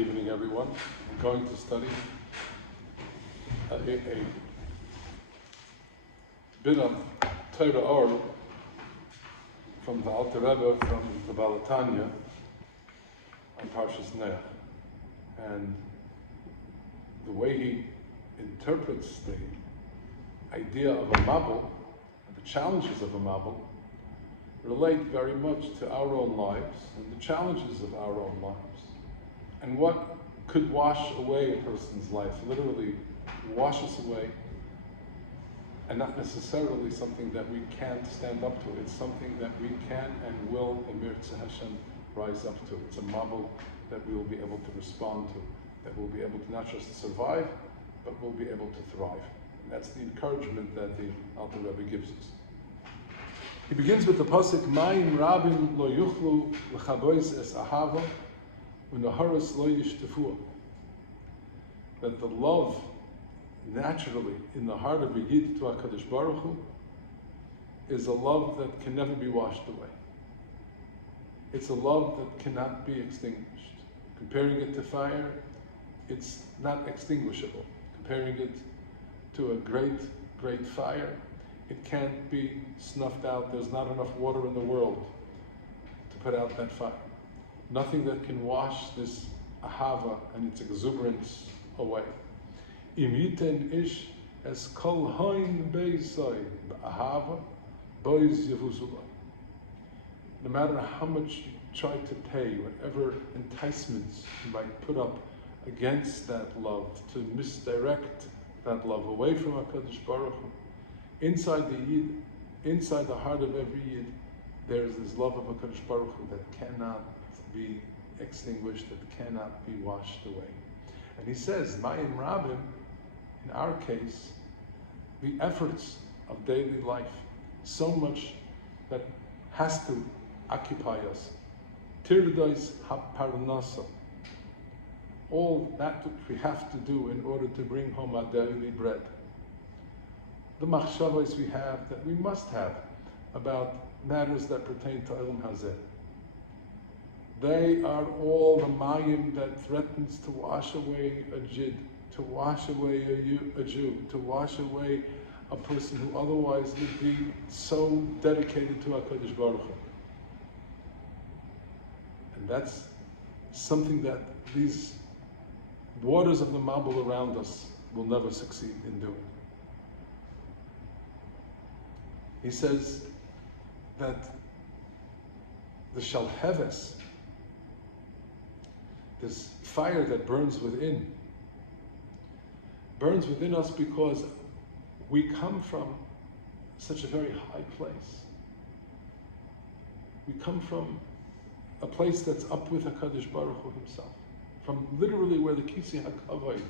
evening, everyone. I'm going to study a bit of Torah Or from the Alter Rebbe, from the Balatanya, on Parshat Noach. And the way he interprets the idea of a mabul, and the challenges of a mabul, relate very much to our own lives and the challenges of our own lives. And what could wash away a person's life, literally wash us away, and not necessarily something that we can't stand up to. It's something that we can and will, Emir Hashem, rise up to. It's a mabul that we will be able to respond to, that we'll be able to not just survive, but we'll be able to thrive. And that's the encouragement that the Alter Rebbe gives us. He begins with the pasuk, Mayim Rabin lo yuchlu l'chabois es ahava u'naharas lo yishtefua. That the love naturally in the heart of a Yid to HaKadosh Baruch Hu is a love that can never be washed away. It's a love that cannot be extinguished. Comparing it to fire, it's not extinguishable. Comparing it to a great, great fire, it can't be snuffed out. There's not enough water in the world to put out that fire. Nothing that can wash this ahava and its exuberance away. Im yiten ish es kol hoin beisai ba'ahava bois yevuzulai. No matter how much you try to pay, whatever enticements you might put up against that love, to misdirect that love away from HaKadosh Baruch Hu, inside the Yid, inside the heart of every Yid, there's this love of HaKadosh Baruch Hu that cannot be extinguished, that cannot be washed away. And he says, Mayim Rabim, in our case, the efforts of daily life, so much that has to occupy us. Tirdois haparnasa, all that we have to do in order to bring home our daily bread. The machshavos we have, that we must have, about matters that pertain to Olam Hazeh. They are all the mayim that threatens to wash away a Jid, to wash away a Jew, to wash away a person who otherwise would be so dedicated to HaKadosh Baruch Hu. And that's something that these waters of the mabul around us will never succeed in doing. He says that the shalheves, this fire that burns within us because we come from such a very high place. We come from a place that's up with HaKadosh Baruch Hu himself, from literally where the Kisi HaKavod,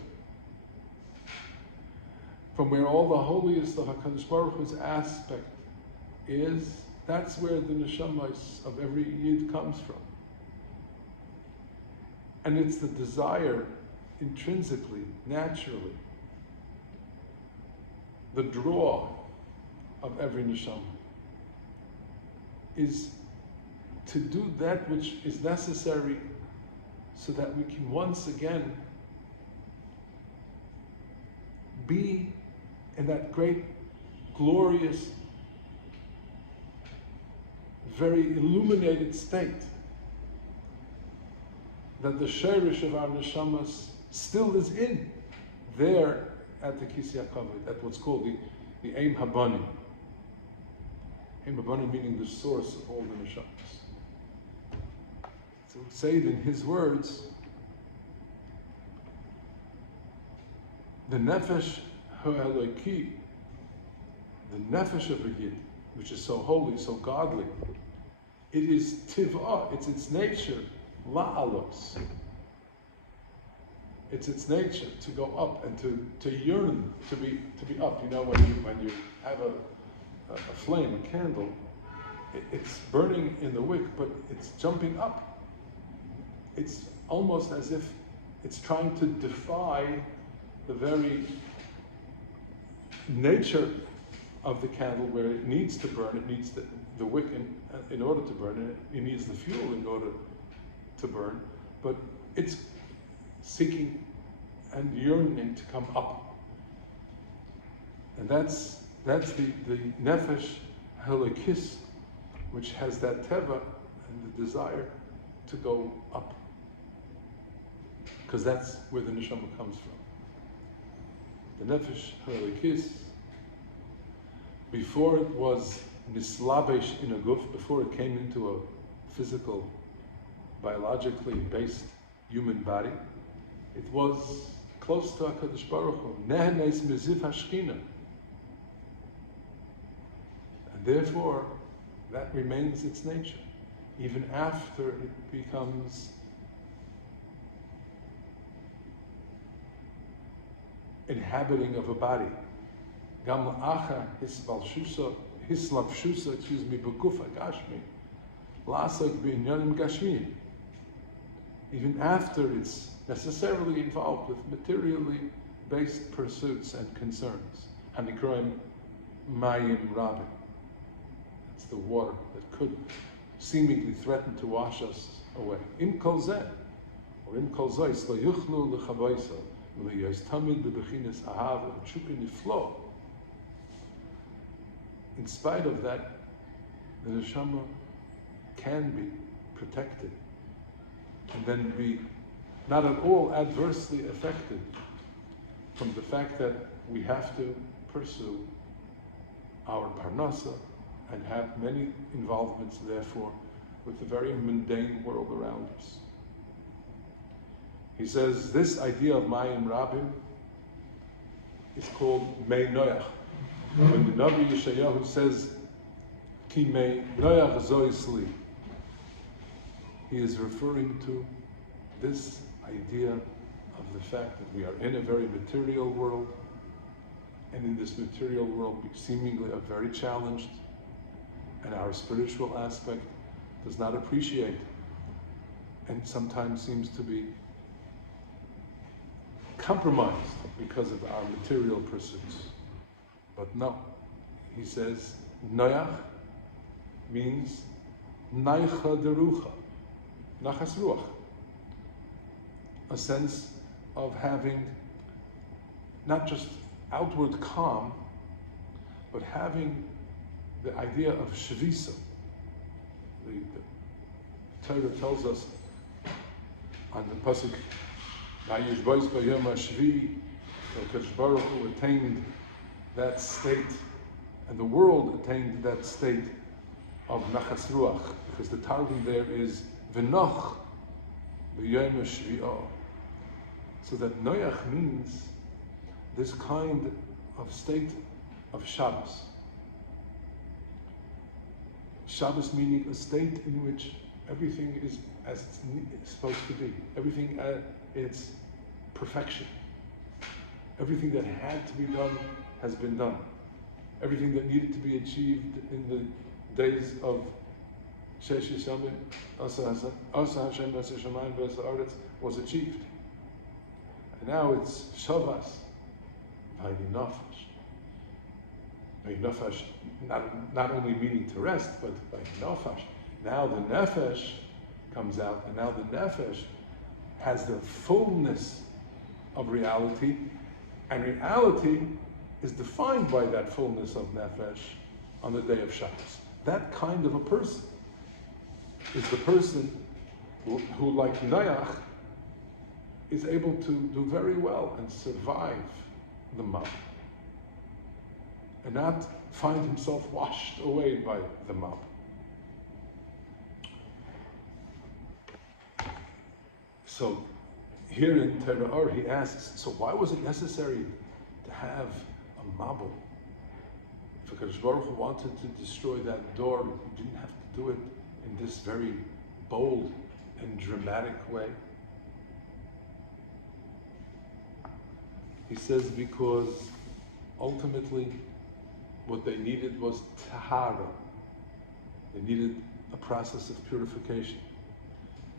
from where all the holiest of HaKadosh Baruch Hu's aspect is, that's where the neshamas of every Yid comes from. And it's the desire, intrinsically, naturally, the draw of every neshama is to do that which is necessary so that we can once again be in that great, glorious, very illuminated state that the sherish of our neshamas still is in, there at the Kisi HaKavod, at what's called the Eim Habanim. Eim Habanim meaning the source of all the neshamas. So say it in his words, the nefesh ha'eloki, the nefesh of a Yid, which is so holy, so godly, it is tiv'ah, it's its nature, la'alos. It's its nature to go up and to yearn to be up. You know, when you have a flame, a candle, it's burning in the wick, but it's jumping up. It's almost as if it's trying to defy the very nature of the candle, where it needs to burn. It needs the wick in order to burn it. It needs the fuel in order to burn. But it's seeking and yearning to come up. And that's the nefesh halakis, which has that teva and the desire to go up. Because that's where the neshama comes from. The nefesh halakis, before it was nislabesh in a guf, before it came into a physical, biologically based human body, it was close to HaKadosh Baruch Hu, nehenes meziv hashchina. And therefore, that remains its nature, even after it becomes inhabiting of a body. Gam la'acha hislavshusa, b'gufa gashmi, la'asak b'inyanim gashmiyim. Even after it's necessarily involved with materially based pursuits and concerns. Hanikroim mayim rabbi. That's the water that could seemingly threaten to wash us away. Im kol zeh, or im kol zois, lo yuchlu l'chavoisa, lo yos tamid b'bechinas ahav v'tshuka niflo. In spite of that, the neshama can be protected and then be not at all adversely affected from the fact that we have to pursue our parnasa and have many involvements, therefore, with the very mundane world around us. He says this idea of Mayim Rabim is called Mei Noach. When the Nabi Yeshayahu says, Ki Mei Noach Zoisli, he is referring to this idea of the fact that we are in a very material world, and in this material world we seemingly are very challenged, and our spiritual aspect does not appreciate and sometimes seems to be compromised because of our material pursuits. But no, he says, Noach means Naicha derucha, Nachas Ruach, a sense of having not just outward calm, but having the idea of shvisa. The Torah tells us on the pasuk, "Vayish bois b'yom hashvi," HaKadosh Baruch Hu attained that state, and the world attained that state of nachas ruach, because the targum there is v'noch b'yom hashvi'ah. So that Noach means this kind of state of Shabbos. Shabbos meaning a state in which everything is as it's supposed to be. Everything at its perfection. Everything that had to be done has been done. Everything that needed to be achieved in the days of Shesh Yishamim, Asa Hashem, Asa Shamayim, Asa Aretz was achieved. And now it's Shabbos, Vayinafash. Vayinafash, not only meaning to rest, but Vayinafash. Now the Nefesh comes out, and now the Nefesh has the fullness of reality, and reality is defined by that fullness of Nefesh on the day of Shabbos. That kind of a person is the person who like Noach, is able to do very well and survive the mud, and not find himself washed away by the mud. So here in Teitelbaum he asks, so why was it necessary to have a mabul? If HaKadosh Baruch Hu wanted to destroy that door, he didn't have to do it in this very bold and dramatic way. He says because ultimately what they needed was tahara. They needed a process of purification.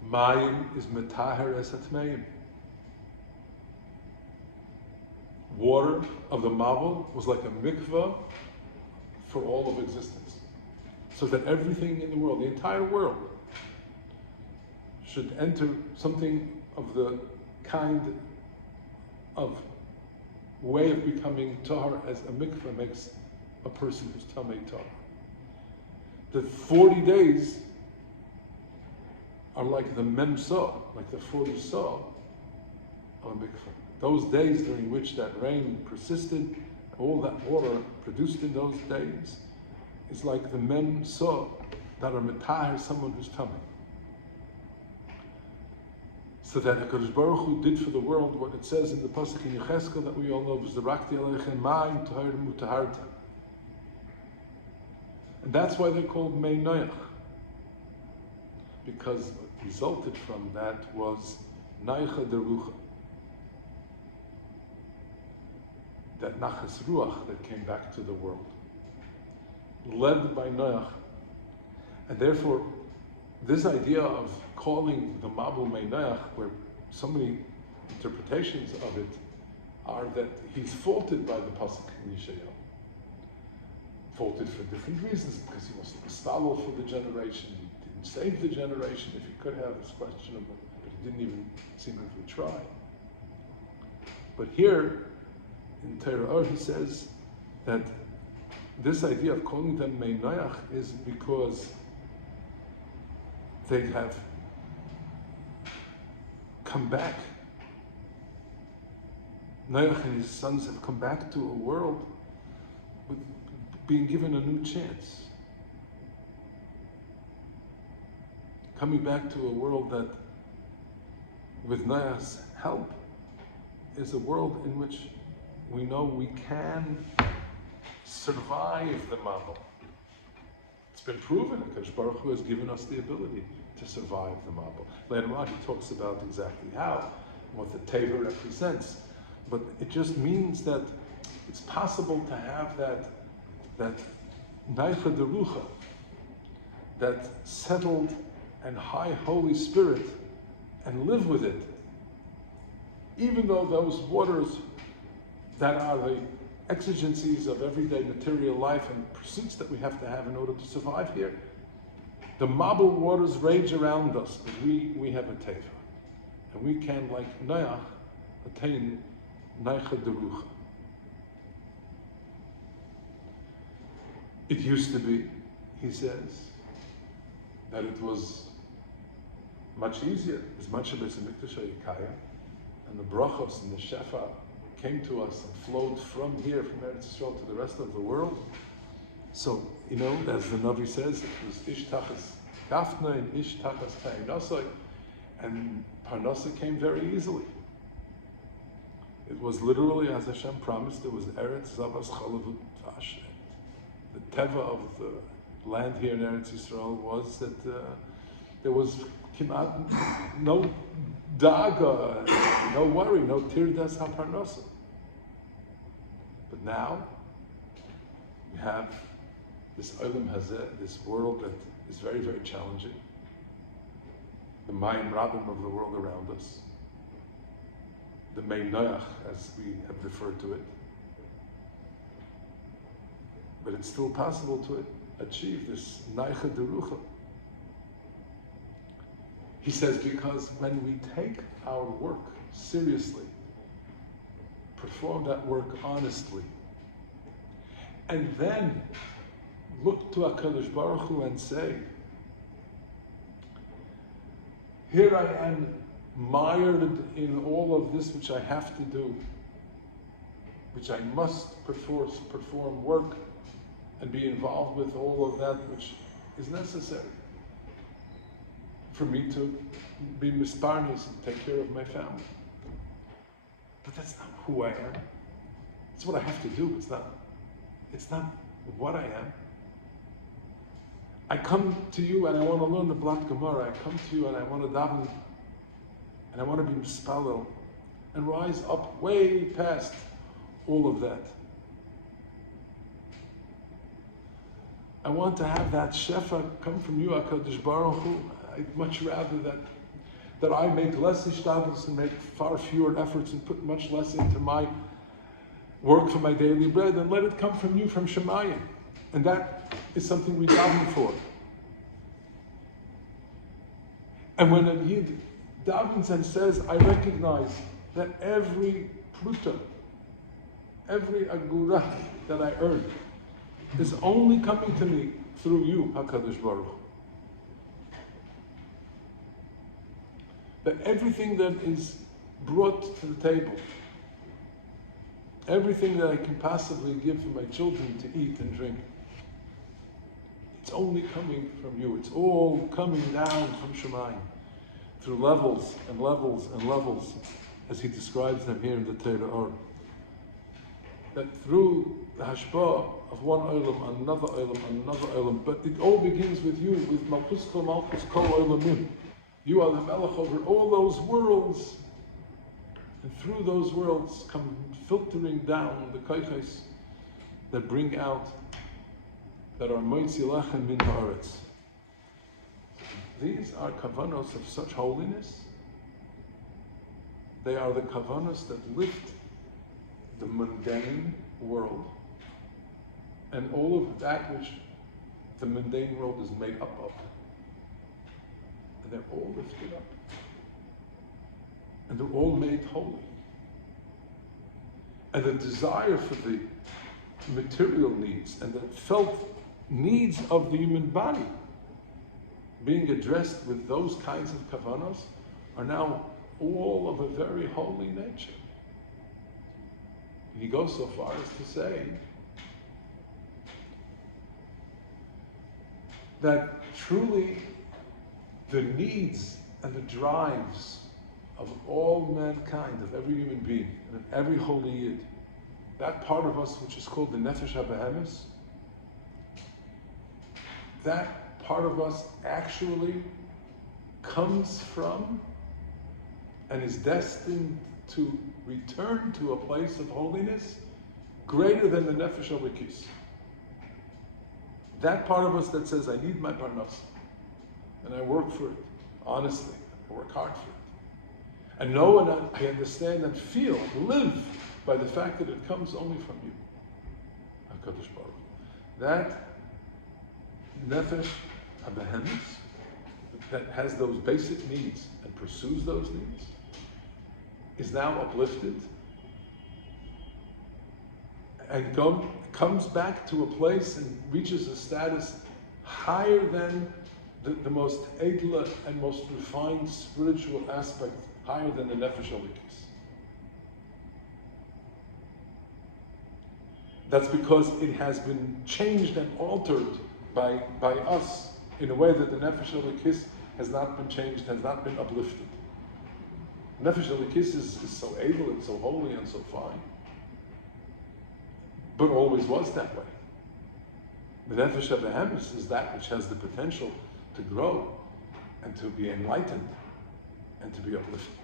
Mayim is metaher es hatmeim. Water of the mabul was like a mikvah for all of existence. So that everything in the world, the entire world, should enter something of the kind of way of becoming tahar as a mikveh makes a person who's tamei tahar. The 40 days are like the mem saw, like the 40 saw of a mikveh. Those days during which that rain persisted, all that water produced in those days, is like the mem saw that are metahar someone who's tamei. So that HaKadosh Baruch Hu did for the world what it says in the pasuk in Yecheskel that we all know, "V'zarakti aleichem mayim taharim utaharta." And that's why they're called Mei Noach, because what resulted from that was Naicha Derucha, that Nachas Ruach that came back to the world, led by Noach. And therefore, this idea of calling the Mabul Mei Noach, where so many interpretations of it are that he's faulted by the pasuk in Yeshayahu. Faulted for different reasons, because he wasn't mistalel for the generation, he didn't save the generation. If he could have, it's questionable, but he didn't even seem to try. But here in Torah he says that this idea of calling them Mei Noach is because they have come back. Noach and his sons have come back to a world with being given a new chance. Coming back to a world that, with Noach's help, is a world in which we know we can survive the Mabul. It's been proven that HaKadosh Baruch Hu has given us the ability to survive the Mabul. Later on he talks about exactly how, what the Teva represents. But it just means that it's possible to have that Naicha Derucha, that settled and high Holy Spirit, and live with it. Even though those waters that are the exigencies of everyday material life and pursuits that we have to have in order to survive here, the Mabul waters rage around us, but we have a Teva. And we can, like Noach, attain Naicha Derucha. It used to be, he says, that it was much easier, as much of as a Mikdash HaYikaya, and the brachos and the shefa came to us and flowed from here, from Eretz Yisrael to the rest of the world. So, you know, as the Navi says, it was ish tachas gafna and ish tachas ta'inasai, and parnasa came very easily. It was literally, as Hashem promised, it was Eretz Zavas Chalavut Vash. The teva of the land here in Eretz Yisrael was that there was no daga, no worry, no tirdas haparnasa. But now we have this olam hazeh, this world that is very, very challenging. The mayim rabim of the world around us, the Mei Noach, as we have referred to it. But it's still possible to achieve this Naicha Derucha. He says, because when we take our work seriously, perform that work honestly, and then look to HaKadosh Baruch Hu and say, here I am mired in all of this which I have to do, which I must perform work and be involved with all of that which is necessary for me to be misparnas and take care of my family. But that's not who I am. It's what I have to do. It's not what I am. I come to you and I want to learn the Blat Gemara. I come to you and I want to daven and I want to be mispalel and rise up way past all of that. I want to have that shefa come from you, HaKadosh Baruch Hu. I'd much rather that I make less ishtadlus and make far fewer efforts and put much less into my work for my daily bread, and let it come from you, from Shemayim. And that is something we daven for. And when a Yid davens and says, I recognize that every pruta, every agura that I earn is only coming to me through you, HaKadosh Baruch Hu. That everything that is brought to the table, everything that I can possibly give for my children to eat and drink, it's only coming from you. It's all coming down from Shemayim through levels and levels and levels, as he describes them here in the Teitelbaum. That through the hashpah of one olam, another olam, but it all begins with you, with Malchus Kol Malchus Kol Olamim. You are the Melech over all those worlds, and through those worlds come filtering down the koiches that bring out, that are moitzi lechem min haaretz. These are kavanos of such holiness. They are the kavanos that lift the mundane world and all of that which the mundane world is made up of. And they're all lifted up. And they're all made holy. And the desire for the material needs and the felt needs of the human body being addressed with those kinds of kavanos are now all of a very holy nature. He goes so far as to say that truly the needs and the drives of all mankind, of every human being, and of every holy yid, that part of us which is called the nefesh habehemis, that part of us actually comes from and is destined to return to a place of holiness greater than the nefesh halikis. That part of us that says, I need my parnas, and I work for it, honestly, I work hard for it. And know and I understand and feel, live by the fact that it comes only from you, HaKadosh Baruch Hu. That nefesh habehemis, that has those basic needs and pursues those needs, is now uplifted and comes back to a place and reaches a status higher than the most edla and most refined spiritual aspect, higher than the nefesh halikis. That's because it has been changed and altered by us in a way that the nefesh halikis has not been changed, has not been uplifted. Nefesh halikis is so able and so holy and so fine, but always was that way. The nefesh habehemis is that which has the potential to grow and to be enlightened and to be uplifted.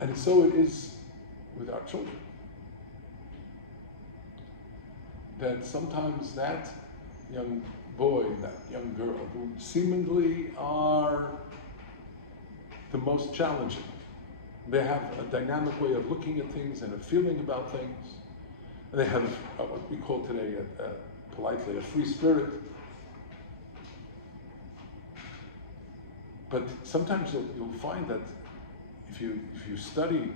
And so it is with our children. That sometimes that young boy, that young girl, who seemingly are the most challenging, they have a dynamic way of looking at things and a feeling about things. And they have what we call today, politely, a free spirit. But sometimes you'll find that if you study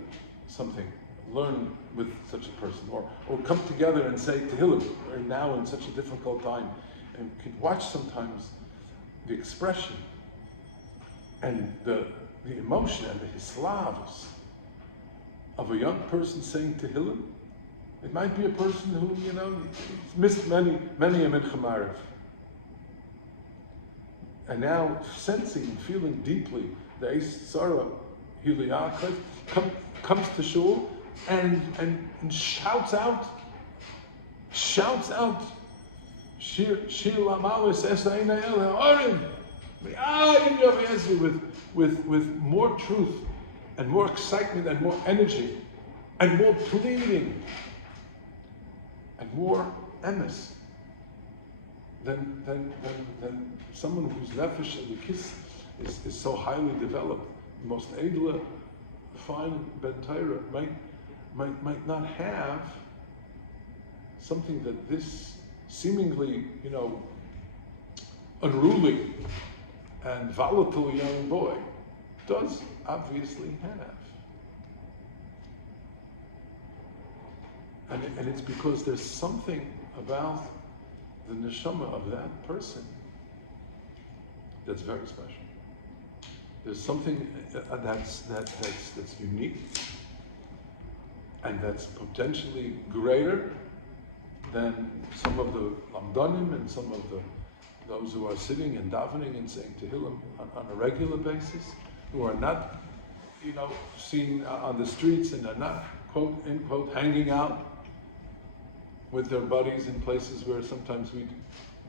something, learn with such a person, or come together and say Tehillim, or now in such a difficult time, and you can watch sometimes the expression and the emotion and the hislavs of a young person saying Tehillim. It might be a person who, missed many a mincha ma'ariv, and now sensing and feeling deeply the Eis Tzara Hiliyah comes to shul and shouts out Shir Lamalis Esaina El Ha'orim with more truth and more excitement and more energy and more pleading and more emes than someone whose nefesh halikis is so highly developed. The most edla, fine ben Torah might not have something that this seemingly, unruly and volatile young boy does obviously have. And it's because there's something about the neshama of that person that's very special. There's something that's unique, and that's potentially greater than some of the lamdanim and some of those who are sitting and davening and saying Tehillim on a regular basis, who are not, seen on the streets and are not, quote, unquote, hanging out with their buddies in places where sometimes we'd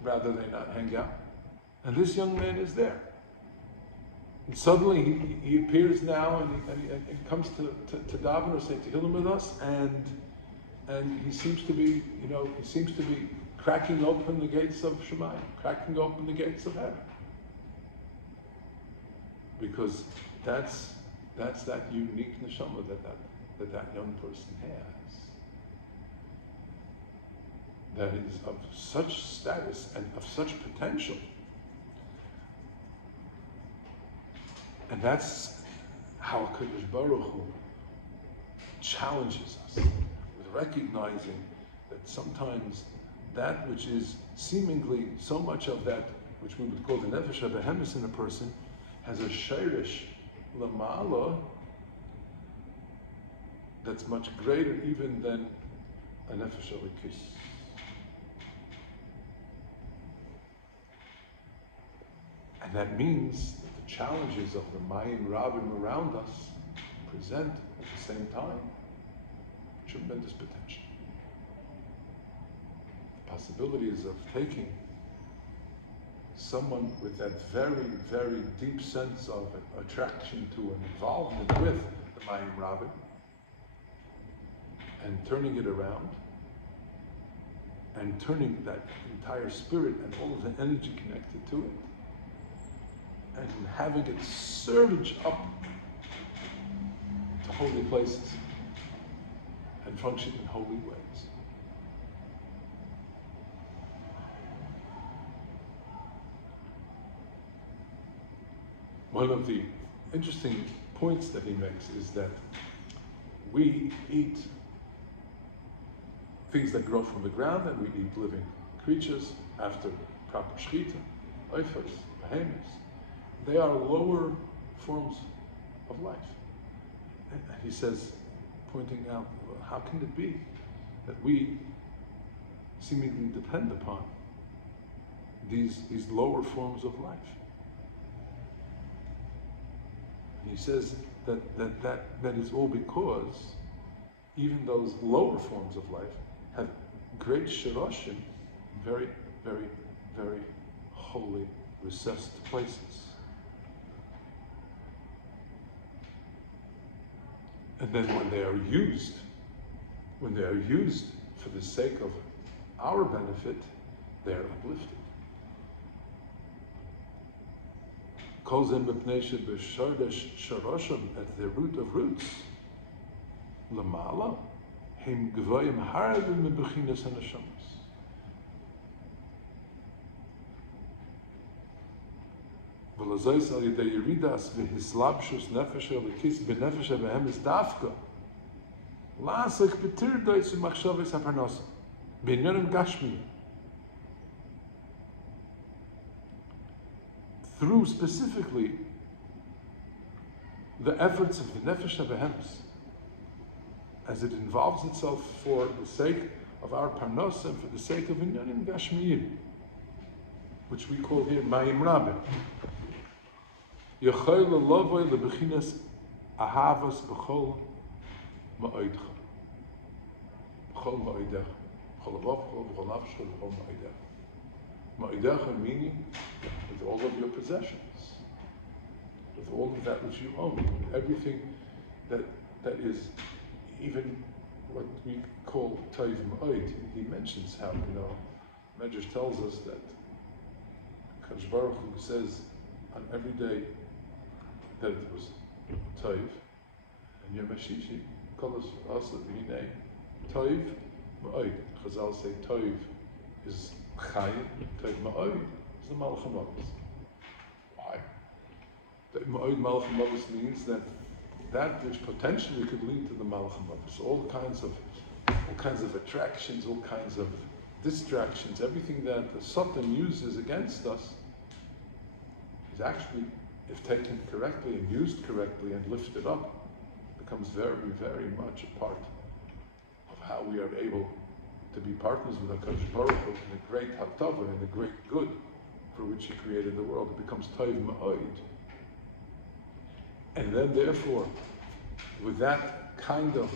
rather they not hang out. And this young man is there. And suddenly he appears now and comes to daven or say Tehillim with us, and he seems to be, cracking open the gates of Shemayim, cracking open the gates of heaven. Because that's that unique neshama that young person has. That is of such status and of such potential. And that's how Kadosh Baruch Hu challenges us with recognizing that sometimes that which is seemingly so much of that, which we would call the nefesh habehemis in a person, has a sheirish lamala that's much greater even than a nefesh elikis. And that means that the challenges of the Mayim Rabbim around us present at the same time tremendous potential. The possibilities of taking someone with that very, very deep sense of attraction to and involvement with the Mayim Rabbim and turning it around and turning that entire spirit and all of the energy connected to it and having it surge up to holy places and function in holy ways. One of the interesting points that he makes is that we eat things that grow from the ground, and we eat living creatures after proper shechita, oifos, behemoths. They are lower forms of life. And he says, pointing out, well, how can it be that we seemingly depend upon these lower forms of life? And he says that is all because even those lower forms of life have great shirashim, very, very, very holy, recessed places. And then when they are used for the sake of our benefit, they are uplifted. Kol zeh mipnei shebeshoresh shoroshim, at the root of roots, lamala, hem gvoyim harvim mebechinas hanashamas. V'lazois al yedei yeridas v'hislabshus nefesh elikis b'nefesh habehemis dafka la'asek b'tirdois u'machshavos haparnosa b'inyanim gashmi, through specifically the efforts of the nefesh habehemis, as it involves itself for the sake of our parnosa and for the sake of inyanim gashmiyim, which we call here Mayim Rabbim. Yochel lovoi lebechinas ahavas b'chol ma'oidcha, b'chol ma'oidech, b'chol avavcha, b'chol nafscha, b'chol ma'oidech. Ma'oidech meaning with all of your possessions, with all of that which you own, everything that is even what we call toiv ma'oid. He mentions how, Medrash tells us that Kadosh Baruch Hu says on every day that it was toiv, and Yom HaShishi, Kolos Asa V'hinei toiv ma'oid. Chazal say toiv is chayim, toiv ma'oid is the Malach HaMotzos. Why? Ma'od Malach Mavis means that which potentially could lead to the Malach Mavis. All kinds of attractions, all kinds of distractions, everything that the Satan uses against us is actually, if taken correctly and used correctly and lifted up, becomes very, very much a part of how we are able to be partners with HaKadosh Baruch Hu in the great Hatava, in the great good for which He created the world. It becomes Tov Ma'od. And then therefore, with that kind of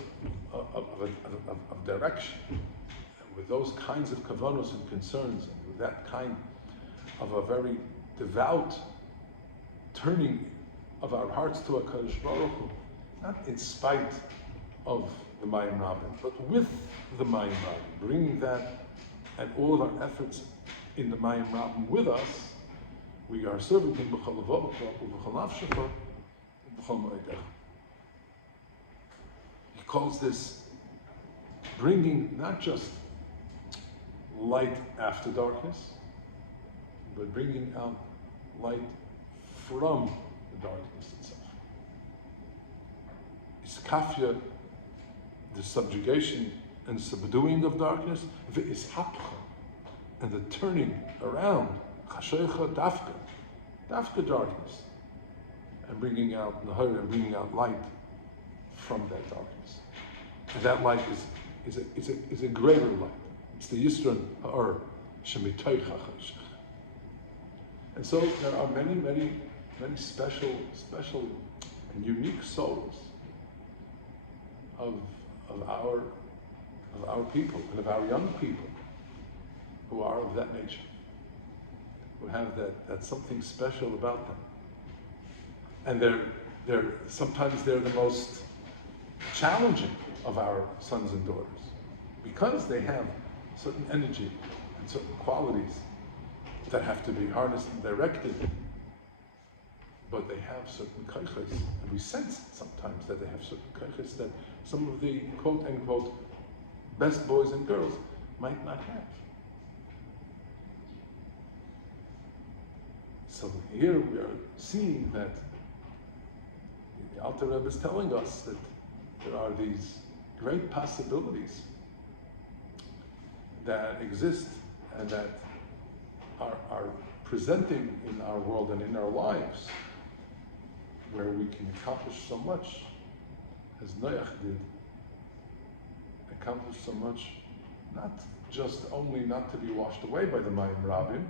direction, and with those kinds of kavanos and concerns, and with that kind of a very devout turning of our hearts to HaKadosh Baruch Hu, not in spite of the Mayim Rabin, but with the Mayim Rabin, bringing that and all of our efforts in the Mayim Rabin with us, we are serving Him b'chol levavcha, b'chol nafshecha, b'chol ma'odecha. He calls this bringing not just light after darkness, but bringing out light from the darkness itself. Iskafia, the subjugation and subduing of darkness, v'ishapcha, and the turning around, chashecha dafka darkness, and bringing out nahar, and bringing out light from that darkness. And that light is a greater light. It's the Yisron ha'or shemitaycha chashech. And so there are many special and unique souls of our people and of our young people who are of that nature, who have that something special about them. And sometimes they're the most challenging of our sons and daughters, because they have certain energy and certain qualities that have to be harnessed and directed. But they have certain kaiches, and we sense sometimes that they have certain kaiches that some of the quote-unquote best boys and girls might not have. So here we are seeing that the Alter Rebbe is telling us that there are these great possibilities that exist and that are presenting in our world and in our lives, where we can accomplish so much, as Noach did, accomplish so much, not just only not to be washed away by the Mayim Rabim,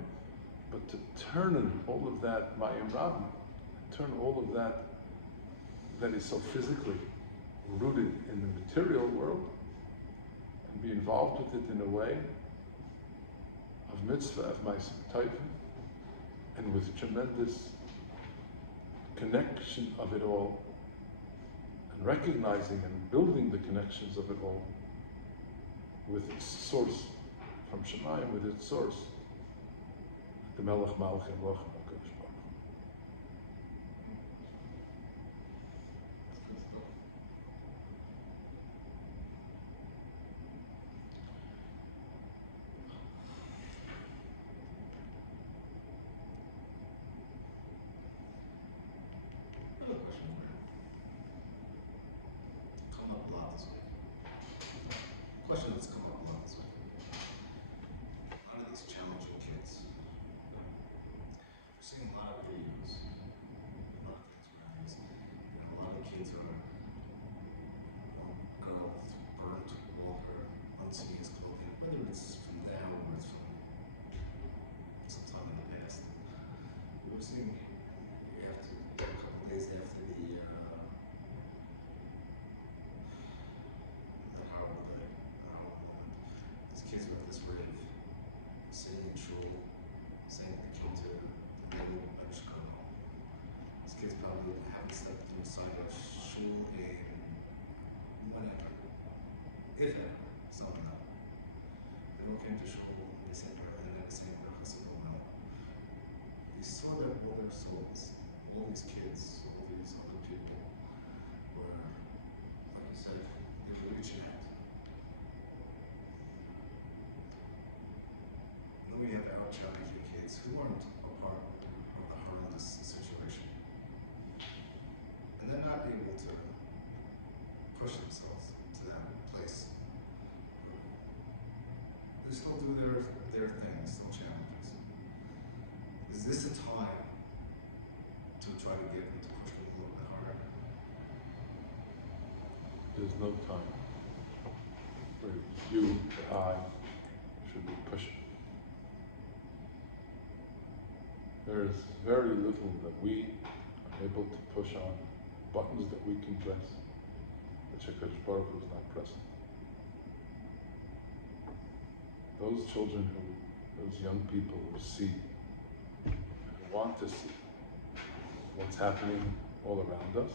but to turn all of that Mayim Rabim, turn all of that is so physically rooted in the material world, and be involved with it in a way of mitzvah, of ma'aseh taiva, and with tremendous connection of it all, and recognizing and building the connections of it all with its source from Shemayim, with its source, the Melech Malachim Loch HaKadosh Baruch Hu. Question that's come up a lot this week. A lot of these challenging kids. We're seeing a lot of videos, a lot of things around these. A lot of kids are girls burnt all her unseen clothing, whether it's from now or it's from sometime in the past. We're seeing a couple days after the horrible day. These kids are at this rave, sitting in shul, saying they came to the middle of Chicago. These kids probably haven't stepped inside a shul in whenever, if ever, something like that. They all came to shul, they said prayer, and then they sang brachas and going on. They saw that all their souls, all these kids, all these other people were, like you said, they were reaching out. Then we have our challenging kids who aren't a part of the horrendous situation. get them to push me a little bit harder. There's no time where you or I should be pushing. There is very little that we are able to push on, buttons that we can press, which HaKadosh Baruch Hu is not pressing. Those children those young people who see, who want to see what's happening all around us,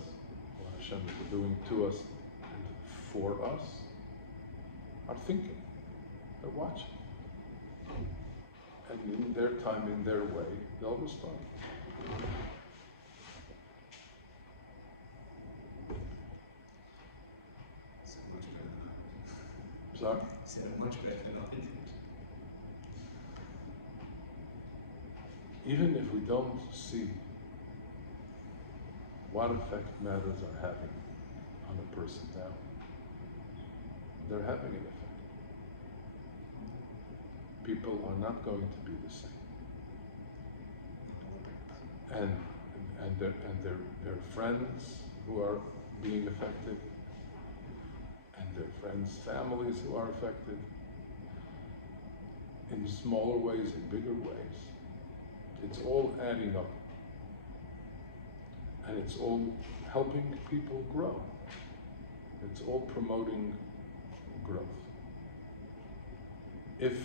what Hashem is doing to us and for us, are thinking, they're watching. And in their time, in their way, they'll respond. So much better than I did. Sorry? So much better than I did. Even if we don't see what effect matters are having on a person now, they're having an effect. People are not going to be the same. And their friends who are being affected, and their friends' families who are affected, in smaller ways, in bigger ways. It's all adding up. And it's all helping people grow. It's all promoting growth. If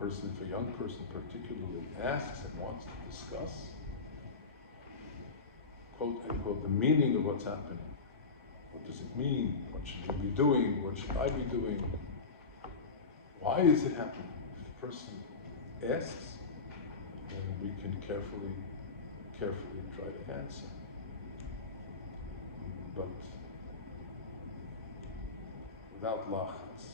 a young person particularly asks and wants to discuss, quote unquote, the meaning of what's happening. What does it mean? What should we be doing? What should I be doing? Why is it happening? If the person asks, then we can carefully try to answer. But without lachas.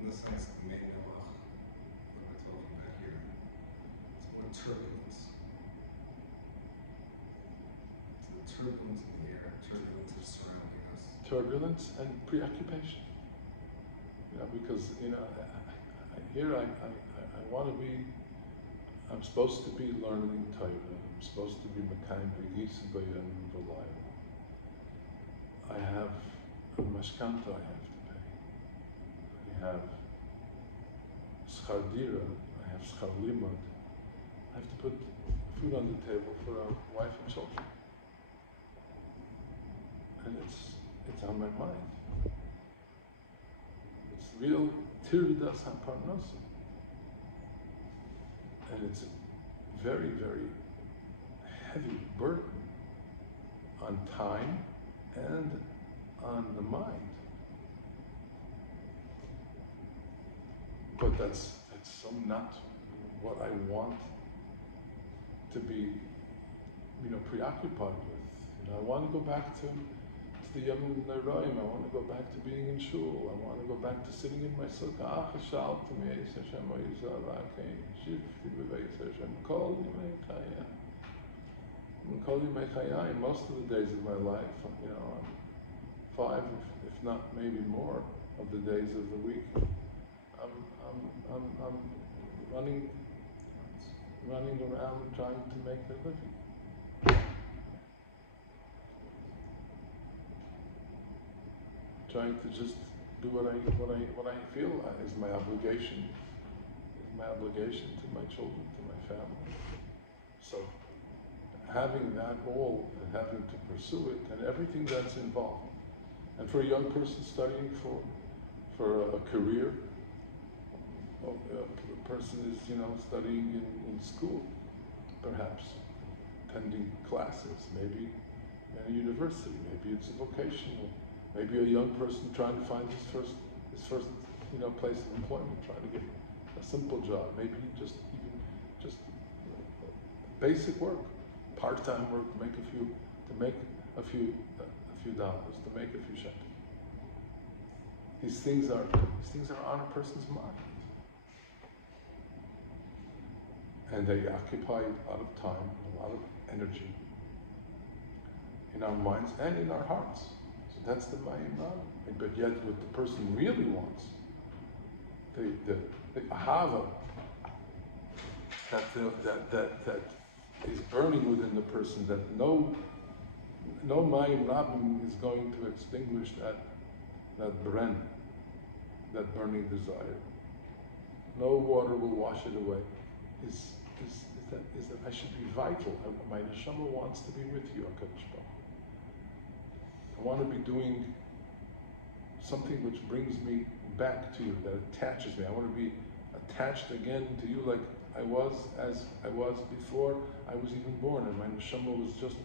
In the sense that maybe Noach, what we're talking about here, it's more turbulence. It's the turbulence in the air, turbulence is surrounding us. Turbulence and preoccupation. Because I want to be. I'm supposed to be learning Torah. I'm supposed to be Mekayim B'Gis B'Yom V'Layla. I have a mashkanta I have to pay. I have schar dira. I have schar limud. I have to put food on the table for a wife and children, and it's on my mind. It's real tirdas haparnasa. And it's a very, very heavy burden on time and on the mind. But that's so not what I want to be, preoccupied with. I want to go back to the Yom Naraim. I want to go back to being in shul. I want to go back to sitting in my sukkah. Most of the days of my life, five, if not maybe more, of the days of the week, I'm running around trying to make a living. Trying to just do what I feel is my obligation. Is my obligation to my children, to my family. So having that all and having to pursue it and everything that's involved. And for a young person studying for a career, a person is studying in school, perhaps attending classes, maybe in a university, maybe it's a vocational. Maybe a young person trying to find his first place of employment, trying to get a simple job, maybe just basic work, part-time work, to make a few dollars, to make a few shekels. These things are on a person's mind, and they occupy a lot of time, a lot of energy in our minds and in our hearts. So That's the Mayim Rabim. But yet what the person really wants, the ahava that is burning within the person, that no Mayim Rabim is going to extinguish that burning desire. No water will wash it away. Is that I should be vital. My neshama wants to be with you, HaKadosh Baruch Hu. I want to be doing something which brings me back to you, that attaches me. I want to be attached again to you like I was before I was even born, and my neshama was just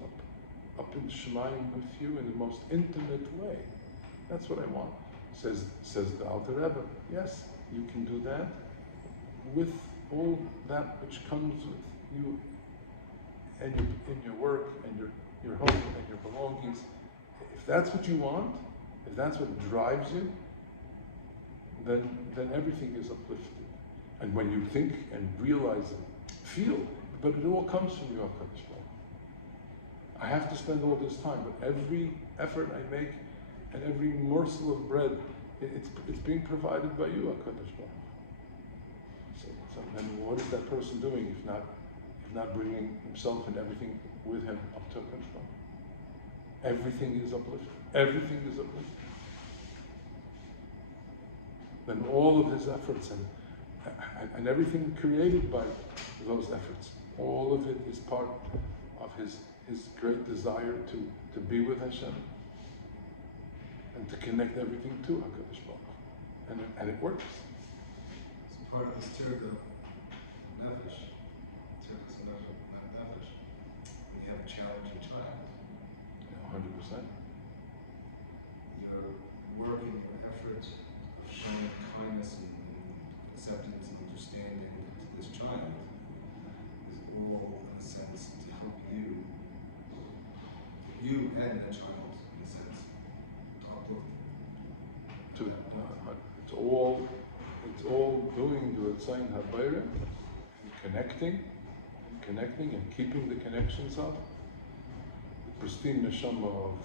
up in Shemayim with you in the most intimate way. That's what I want. Says the Alter Rebbe. Yes, you can do that with all that which comes with you and in your work and your home and your belongings. If that's what you want, if that's what drives you, then everything is uplifted. And when you think and realize it, feel, but it all comes from you, HaKadosh Baruch Hu. I have to spend all this time, but every effort I make and every morsel of bread, it's being provided by you, HaKadosh Baruch Hu. So then what is that person doing if not bringing himself and everything with him up to HaKadosh Baruch Hu? Everything is uplifted. Everything is uplifted. Then all of his efforts and everything created by those efforts, all of it is part of his great desire to be with Hashem and to connect everything to HaKadosh Baruch Hu. And it works. So part of this tirda nefesh, not nefesh, when you have a challenging child, 100%. Your work and your effort of showing kindness and acceptance and understanding to this child is all, in a sense, to help you and the child, in a sense, to uplift. It's all doing the Ritzayin HaBoreh and connecting and keeping the connections up. The pristine neshama of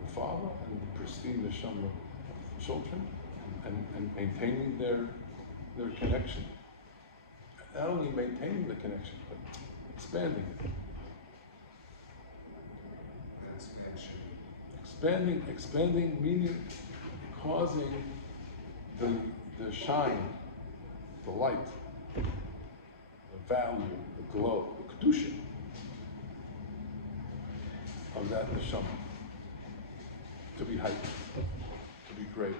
the father and the pristine neshama of the children, and maintaining their connection. Not only maintaining the connection, but expanding it. Expanding meaning causing the shine, the light, the value, the glow, the kedusha of that neshama to be heightened, to be great.